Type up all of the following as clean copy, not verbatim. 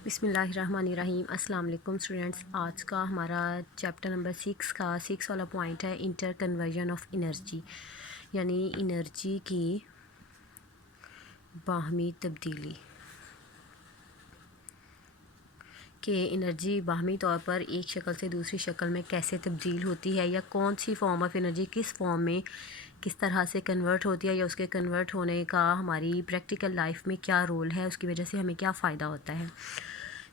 बिस्मिल्लाहिर्रहमानिर्रहीम। अस्सलाम वालेकुम स्टूडेंट्स। आज का हमारा चैप्टर नंबर 6 का 6 वाला पॉइंट है इंटर कन्वर्जन ऑफ एनर्जी, यानी एनर्जी की बाहमी तब्दीली। कि एनर्जी बाहमी तौर पर एक शक्ल से दूसरी शक्ल में कैसे तब्दील होती है, या कौन सी फॉर्म ऑफ एनर्जी किस फॉर्म में किस तरह से कन्वर्ट होती है, या उसके कन्वर्ट होने का हमारी प्रैक्टिकल लाइफ में क्या रोल है, उसकी वजह से हमें क्या फ़ायदा होता है।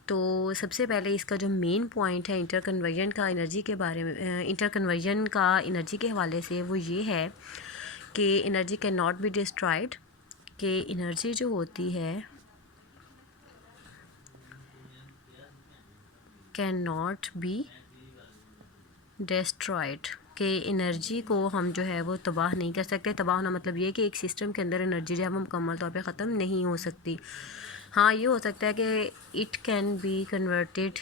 तो सबसे पहले इसका जो मेन पॉइंट है इंटर कन्वर्जन का एनर्जी के बारे में, इंटर कन्वर्जन का एनर्जी के हवाले से, वो ये है कि energy can not be destroyed. कि एनर्जी जो होती है कैन नॉट बी डिस्ट्रॉयड। कि एनर्जी को हम जो है वो तबाह नहीं कर सकते। तबाह होना मतलब ये कि एक सिस्टम के अंदर एनर्जी जो है वो मुकम्मल तौर पे ख़त्म नहीं हो सकती। हाँ, ये हो सकता है कि it can be converted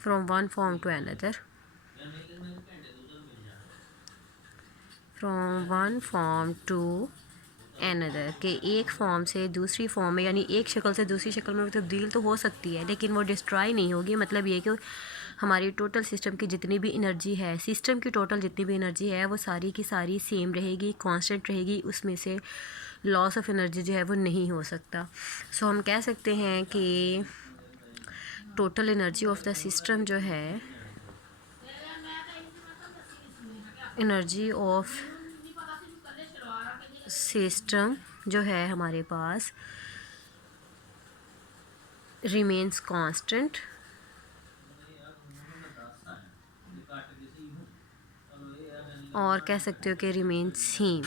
from one form to another, from one form to another. के एक फॉर्म से दूसरी फॉर्म में, यानी एक शक्ल से दूसरी शक्ल में तब्दील तो हो सकती है, लेकिन वो डिस्ट्रॉय नहीं होगी। मतलब ये कि हमारी टोटल सिस्टम की जितनी भी एनर्जी है, सिस्टम की टोटल जितनी भी एनर्जी है, वो सारी की सारी सेम रहेगी, कांस्टेंट रहेगी। उसमें से लॉस ऑफ एनर्जी जो है वो नहीं हो सकता। सो हम कह सकते हैं कि total energy of the system जो है, एनर्जी ऑफ सिस्टम जो है हमारे पास रिमेन्स कांस्टेंट, और कह सकते हो कि रिमेन्स सेम।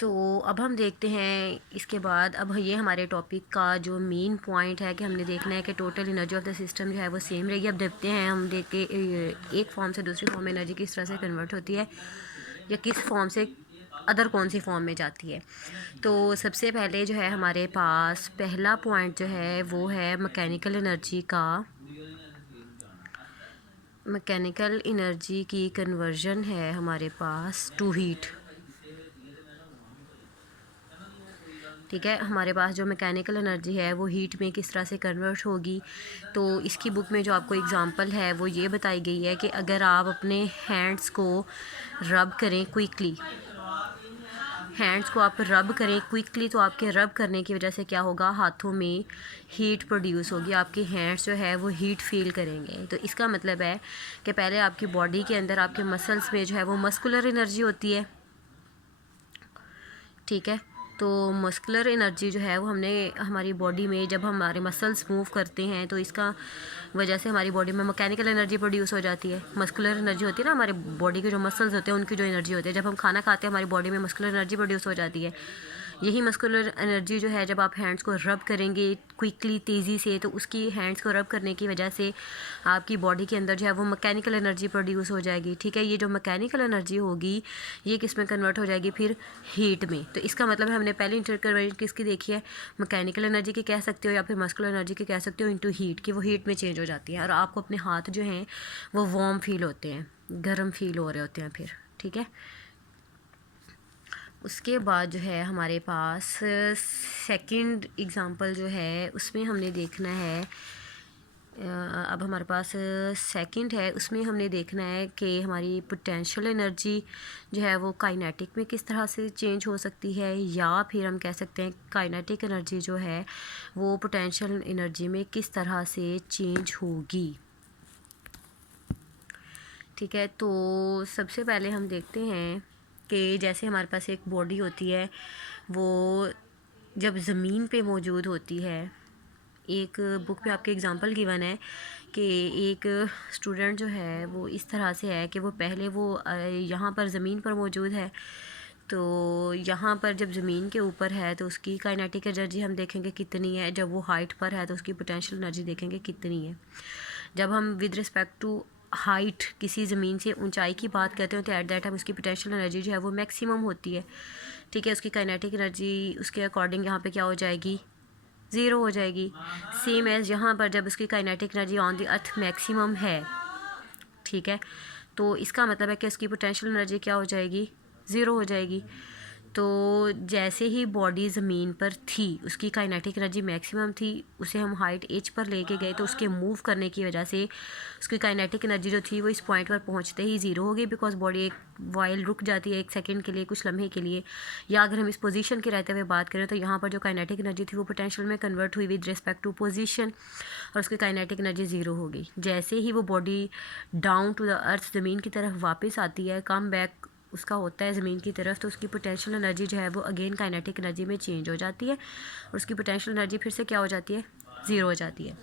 तो अब हम देखते हैं इसके बाद, अब ये हमारे टॉपिक का जो मेन पॉइंट है कि हमने देखना है कि total energy of the system जो है वो सेम रहेगी। अब देखते हैं, हम देख के एक फॉर्म से दूसरी फॉर्म में एनर्जी किस तरह से कन्वर्ट होती है, या किस फॉर्म से अदर कौन सी फॉर्म में जाती है। तो सबसे पहले जो है हमारे पास पहला पॉइंट जो है वो है मैकेनिकल एनर्जी का, मैकेनिकल एनर्जी की कन्वर्जन है हमारे पास टू हीट। ठीक है, हमारे पास जो मैकेनिकल एनर्जी है वो हीट में किस तरह से कन्वर्ट होगी। तो इसकी बुक में जो आपको एग्जांपल है वो ये बताई गई है कि अगर आप अपने हैंड्स को रब करें क्विकली, हैंड्स को आप रब करें क्विकली, तो आपके रब करने की वजह से क्या होगा, हाथों में हीट प्रोड्यूस होगी, आपके हैंड्स जो है वो हीट फील करेंगे। तो इसका मतलब है कि पहले आपकी बॉडी के अंदर आपके मसल्स में जो है वो मस्कुलर एनर्जी होती है। ठीक है, तो मस्कुलर एनर्जी जो है वो हमने हमारी बॉडी में, जब हमारे मसल्स मूव करते हैं तो इसका वजह से हमारी बॉडी में मैकेनिकल एनर्जी प्रोड्यूस हो जाती है। मस्कुलर एनर्जी होती है ना, हमारे बॉडी के जो मसल्स होते हैं उनकी जो एनर्जी होती है, जब हम खाना खाते हैं हमारी बॉडी में मस्कुलर एनर्जी प्रोड्यूस हो जाती है। यही मस्कुलर एनर्जी जो है, जब आप हैंड्स को रब करेंगे क्विकली, तेज़ी से, तो उसकी हैंड्स को रब करने की वजह से आपकी बॉडी के अंदर जो है वो मैकेनिकल एनर्जी प्रोड्यूस हो जाएगी। ठीक है, ये जो मैकेनिकल एनर्जी होगी ये किस में कन्वर्ट हो जाएगी, फिर हीट में। तो इसका मतलब है हमने पहले इंटरकन्वर्जन किसकी देखी है, मैकेनिकल एनर्जी की कह सकते हो, या फिर मस्कुलर एनर्जी की कह सकते हो, इनटू हीट, कि वो हीट में चेंज हो जाती है और आपको अपने हाथ जो हैं वो वार्म फील होते हैं, गर्म फील हो रहे होते हैं फिर। ठीक है, उसके बाद जो है हमारे पास सेकंड एग्ज़ाम्पल जो है उसमें हमने देखना है, अब हमारे पास सेकंड है, उसमें हमने देखना है कि हमारी पोटेंशियल एनर्जी जो है वो काइनेटिक में किस तरह से चेंज हो सकती है, या फिर हम कह सकते हैं काइनेटिक एनर्जी जो है वो पोटेंशियल एनर्जी में किस तरह से चेंज होगी। ठीक है, तो सबसे पहले हम देखते हैं कि जैसे हमारे पास एक बॉडी होती है, वो जब ज़मीन पे मौजूद होती है, एक बुक पे आपके एग्जांपल गिवन है कि एक स्टूडेंट जो है वो इस तरह से है कि वो पहले वो यहाँ पर ज़मीन पर मौजूद है, तो यहाँ पर जब ज़मीन के ऊपर है तो उसकी काइनेटिक एनर्जी हम देखेंगे कितनी है, जब वो हाइट पर है तो उसकी पोटेंशियल एनर्जी देखेंगे कितनी है। जब हम विद रिस्पेक्ट टू हाइट किसी ज़मीन से ऊंचाई की बात करते हैं तो एट दैट टाइम उसकी पोटेंशियल एनर्जी जो है वो मैक्सिमम होती है। ठीक है, उसकी काइनेटिक एनर्जी उसके अकॉर्डिंग यहाँ पे क्या हो जाएगी, ज़ीरो हो जाएगी। सेम एज़ यहाँ पर जब उसकी kinetic energy on the earth maximum है। ठीक है, तो इसका मतलब है कि उसकी पोटेंशियल एनर्जी क्या हो जाएगी, ज़ीरो हो जाएगी। तो जैसे ही बॉडी ज़मीन पर थी उसकी काइनेटिक एनर्जी मैक्सिमम थी, उसे हम हाइट एच पर लेके गए तो उसके मूव करने की वजह से उसकी काइनेटिक एनर्जी जो थी वो इस पॉइंट पर पहुंचते ही ज़ीरो हो गई, बिकॉज बॉडी एक वाइल रुक जाती है 1 सेकंड के लिए, कुछ लम्हे के लिए। या अगर हम इस पोजीशन के रहते हुए बात करें तो यहाँ पर जो काइनेटिक एनर्जी थी वो पोटेंशियल में कन्वर्ट हुई विद रिस्पेक्ट टू पोजीशन और उसकी काइनेटिक एनर्जी ज़ीरो हो गई। जैसे ही वो body down to the earth ज़मीन की तरफ वापस आती है, कम बैक उसका होता है ज़मीन की तरफ, तो उसकी पोटेंशियल एनर्जी जो है वो अगेन काइनेटिक एनर्जी में चेंज हो जाती है और उसकी पोटेंशियल एनर्जी फिर से क्या हो जाती है, ज़ीरो हो जाती है।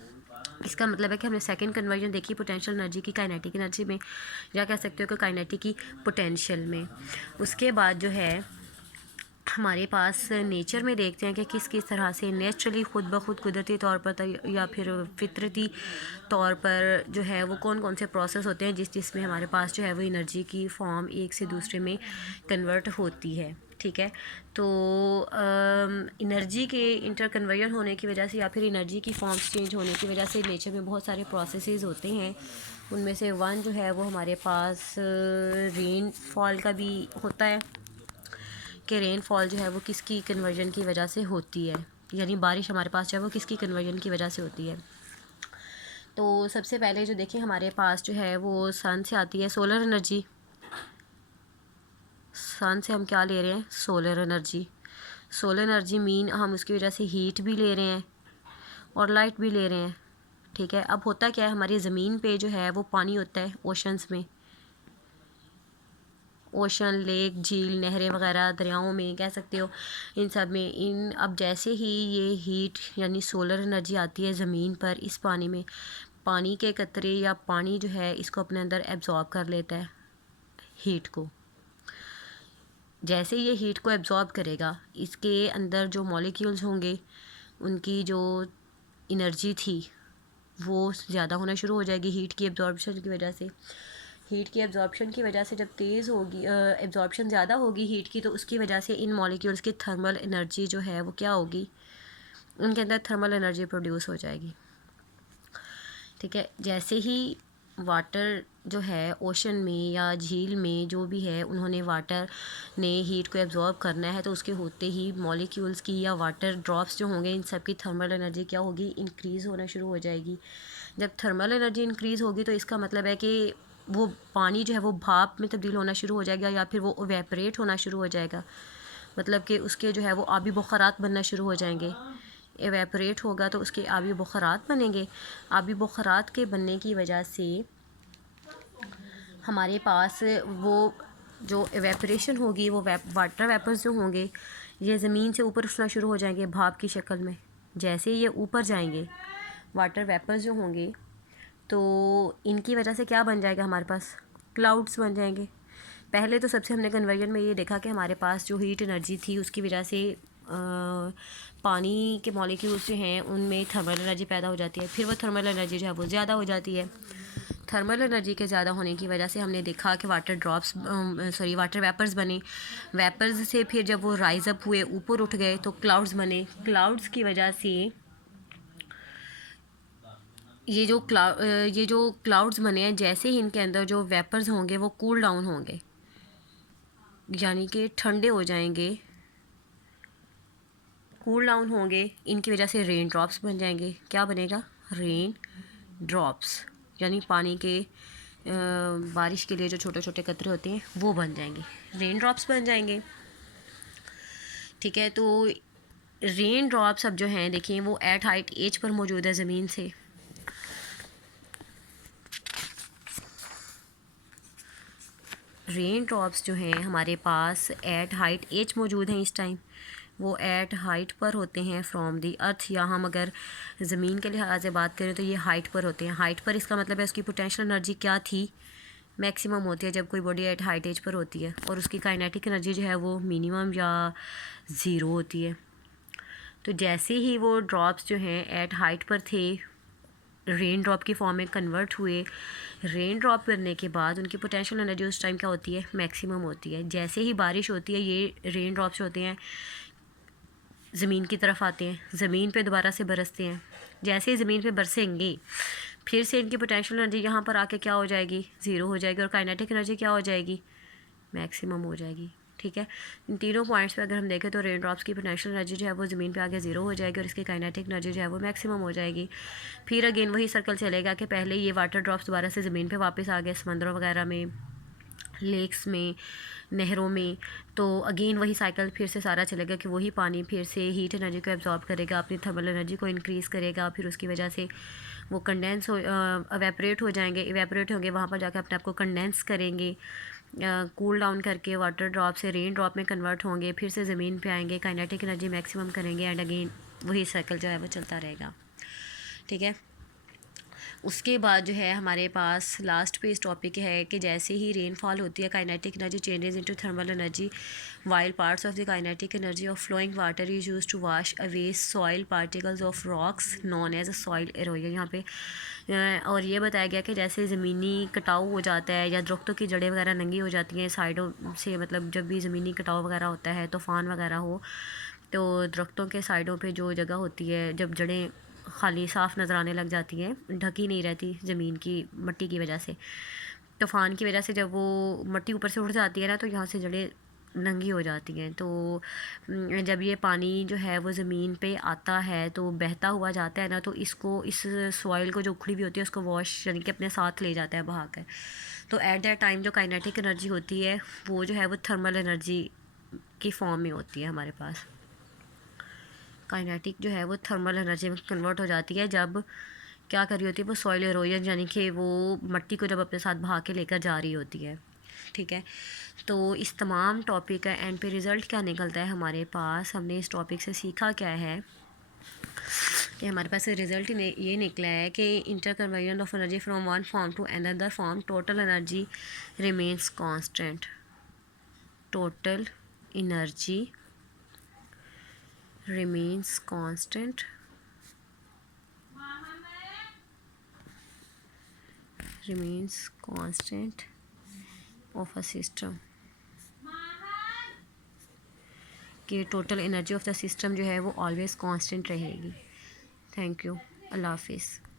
इसका मतलब है कि हमने सेकंड कन्वर्जन देखी पोटेंशियल एनर्जी की काइनेटिक एनर्जी में, या कह सकते हो कि काइनेटिक की पोटेंशियल में। उसके बाद जो है हमारे पास नेचर में देखते हैं कि किस किस तरह से नेचुरली ख़ुद ब खुद कुदरती तौर पर या फिर फितरती तौर पर जो है वो कौन कौन से प्रोसेस होते हैं जिसमें हमारे पास जो है वो एनर्जी की फॉर्म एक से दूसरे में कन्वर्ट होती है। ठीक है, तो एनर्जी के इंटर कन्वर्जन होने की वजह से या फिर एनर्जी की फॉर्म्स चेंज होने की वजह से नेचर में बहुत सारे प्रोसेसेस होते हैं। उनमें से वन जो है वो हमारे पास रेन फॉल का भी होता है कि रेन फॉल जो है वो किसकी कन्वर्जन की वजह से होती है, यानी बारिश हमारे पास जो है वो किसकी कन्वर्जन की वजह से होती है। तो सबसे पहले जो देखें हमारे पास जो है वो सन से आती है सोलर एनर्जी। सन से हम क्या ले रहे हैं, solar energy. Solar energy mean हम उसकी वजह से हीट भी ले रहे हैं और लाइट भी ले रहे हैं। ठीक है, अब होता क्या है, हमारी ज़मीन पे जो है वो पानी होता है ओशंस में, ओशन, लेक, झील, नहरें वगैरह, दरियाओं में कह सकते हो, इन सब में अब जैसे ही ये हीट यानी सोलर एनर्जी आती है ज़मीन पर, इस पानी में पानी के कतरे या पानी जो है इसको अपने अंदर एब्जॉर्ब कर लेता है हीट को। जैसे ये हीट को एब्जॉर्ब करेगा, इसके अंदर जो मॉलिक्यूल्स होंगे उनकी जो एनर्जी थी वो ज़्यादा होना शुरू हो जाएगी हीट की एब्जॉर्बशन की वजह से। हीट की एब्जॉर्बशन की वजह से जब तेज़ होगी, एब्जॉर्बशन ज़्यादा होगी हीट की, तो उसकी वजह से इन मॉलिक्यूल्स की थर्मल एनर्जी जो है वो क्या होगी, उनके अंदर थर्मल एनर्जी प्रोड्यूस हो जाएगी। ठीक है, जैसे ही वाटर जो है ओशन में या झील में जो भी है उन्होंने वाटर ने हीट को एब्जॉर्ब करना है, तो उसके होते ही मॉलिक्यूल्स की या वाटर ड्रॉप्स जो होंगे इन सब की थर्मल एनर्जी क्या होगी, इंक्रीज़ होना शुरू हो जाएगी। जब थर्मल एनर्जी इंक्रीज़ होगी तो इसका मतलब है कि वो पानी जो है वो भाप में तब्दील होना शुरू हो जाएगा या फिर वो इवेपोरेट होना शुरू हो जाएगा, मतलब कि उसके जो है वो आबी बुखारात बनना शुरू हो जाएंगे। इवेपोरेट होगा तो उसके आबी बुखारात बनेंगे। आबी बुखारात के बनने की वजह से हमारे पास वो जो इवेपोरेशन होगी वो वाटर वेपर्स जो होंगे ये ज़मीन से ऊपर उठना शुरू हो जाएंगे भाप की शक्ल में। जैसे ही ये ऊपर जाएंगे वाटर वेपर्स जो होंगे तो इनकी वजह से क्या बन जाएगा, हमारे पास क्लाउड्स बन जाएंगे। पहले तो सबसे हमने कन्वर्जन में ये देखा कि हमारे पास जो हीट एनर्जी थी उसकी वजह से पानी के मॉलिक्यूल्स जो हैं उनमें थर्मल एनर्जी पैदा हो जाती है, फिर वो थर्मल एनर्जी जो है वो ज़्यादा हो जाती है। थर्मल एनर्जी के ज़्यादा होने की वजह से हमने देखा कि वाटर वेपर्स बने। वेपर्स से फिर जब वो राइज अप हुए, ऊपर उठ गए, तो क्लाउड्स बने। क्लाउड्स की वजह से ये जो क्लाउड्स बने हैं, जैसे ही इनके अंदर जो वेपर्स होंगे वो कूल डाउन होंगे, यानी कि ठंडे हो जाएंगे, कूल डाउन होंगे। इनकी वजह से रेन ड्रॉप्स बन जाएंगे। क्या बनेगा, रेन ड्रॉप्स, यानी पानी के बारिश के लिए जो छोटे छोटे कतरे होते हैं वो बन जाएंगे, रेन ड्रॉप्स बन जाएंगे। ठीक है, तो रेन ड्रॉप्स अब जो हैं देखिए वो एट हाइट एज पर मौजूद है ज़मीन से। रेन ड्रॉप्स जो हैं हमारे पास एट हाइट एज मौजूद हैं इस टाइम, वो एट हाइट पर होते हैं फ्रॉम दी अर्थ, या हम अगर ज़मीन के लिहाज से बात करें तो ये हाइट पर होते हैं। हाइट पर इसका मतलब है उसकी पोटेंशियल एनर्जी क्या थी, मैक्सिमम होती है जब कोई body at height as per होती है, और उसकी काइनेटिक एनर्जी जो है वो मिनिमम या ज़ीरो होती है। तो जैसे ही वो ड्रॉप्स जो हैं एट हाइट पर थे रेन ड्रॉप की फॉर्म में कन्वर्ट हुए, रेन ड्रॉप करने के बाद उनकी पोटेंशियल एनर्जी उस टाइम क्या होती है, मैक्सिमम होती है। जैसे ही बारिश होती है ये रेन ड्रॉप्स होते हैं ज़मीन की तरफ आते हैं, ज़मीन पे दोबारा से बरसते हैं। जैसे ही ज़मीन पे बरसेंगे फिर से इनकी पोटेंशियल एनर्जी यहाँ पर आके क्या हो जाएगी, ज़ीरो हो जाएगी, और काइनेटिक एनर्जी क्या हो जाएगी, मैक्सिमम हो जाएगी। ठीक है, इन तीनों पॉइंट्स पे अगर हम देखें तो रेन ड्रॉप्स की पोटेंशियल एनर्जी जो है वो ज़मीन पे आके ज़ीरो हो जाएगी और इसकी काइनेटिक एनर्जी जो है वो मैक्सिमम हो जाएगी। फिर अगेन वही सर्कल चलेगा कि पहले ये वाटर ड्रॉप्स दोबारा से ज़मीन पे वापस आ गए, समंदरों वगैरह में, लेक्स में, नहरों में, तो अगेन वही साइकिल फिर से सारा चलेगा कि वही पानी फिर से हीट एनर्जी को एब्जॉर्ब करेगा, अपनी थर्मल एनर्जी को इंक्रीज़ करेगा, फिर उसकी वजह से वो कंडेंस हो, एवेपरेट हो जाएंगे, एवेपरेट होंगे, वहाँ पर जाकर अपने आप को कंडेंस करेंगे, कूल डाउन करके वाटर ड्रॉप से रेन ड्रॉप में कन्वर्ट होंगे, फिर से ज़मीन पे आएंगे, काइनेटिक एनर्जी मैक्सिमम करेंगे, एंड अगेन वही साइकिल जो है वो चलता रहेगा। ठीक है, उसके बाद जो है हमारे पास लास्ट पे इस टॉपिक है कि जैसे ही रेनफॉल होती है, kinetic energy changes into thermal energy, while parts of the kinetic energy of flowing water is used to wash away soil particles of rocks known as a soil erosion. यहाँ पे और ये बताया गया कि जैसे ज़मीनी कटाव हो जाता है या दरख्तों की जड़ें वगैरह नंगी हो जाती हैं साइडों से, मतलब जब भी ज़मीनी कटाव वगैरह होता है, तूफ़ान वगैरह हो, तो दरख्तों के साइडों पे जो जगह होती है, जब जड़ें खाली साफ़ नज़र आने लग जाती हैं, ढकी नहीं रहती ज़मीन की मट्टी की वजह से, तूफ़ान की वजह से जब वो मट्टी ऊपर से उड़ जाती है ना, तो यहाँ से जड़ें नंगी हो जाती हैं। तो जब ये पानी जो है वो ज़मीन पे आता है तो बहता हुआ जाता है ना, तो इसको, इस सॉइल को जो उखड़ी हुई होती है उसको वॉश यानी कि अपने साथ ले जाता है बहा कर। तो एट दैट टाइम जो काइनेटिक एनर्जी होती है वो जो है वो थर्मल एनर्जी की फॉर्म में होती है हमारे पास। काइनेटिक जो है वो थर्मल एनर्जी में कन्वर्ट हो जाती है जब क्या कर रही होती है वो सॉइल एरोजन, यानी कि वो मट्टी को जब अपने साथ बहा के लेकर जा रही होती है। ठीक है, तो इस तमाम टॉपिक का एंड पे रिज़ल्ट क्या निकलता है हमारे पास, हमने इस टॉपिक से सीखा क्या है कि हमारे पास रिज़ल्ट ये निकला है कि interconversion of energy from one form to another form, total energy remains constant, total energy remains constant, remains constant of a system, कि total energy of the system जो है वो ऑलवेज़ कांस्टेंट रहेगी। Thank you, अल्लाह हाफिज़।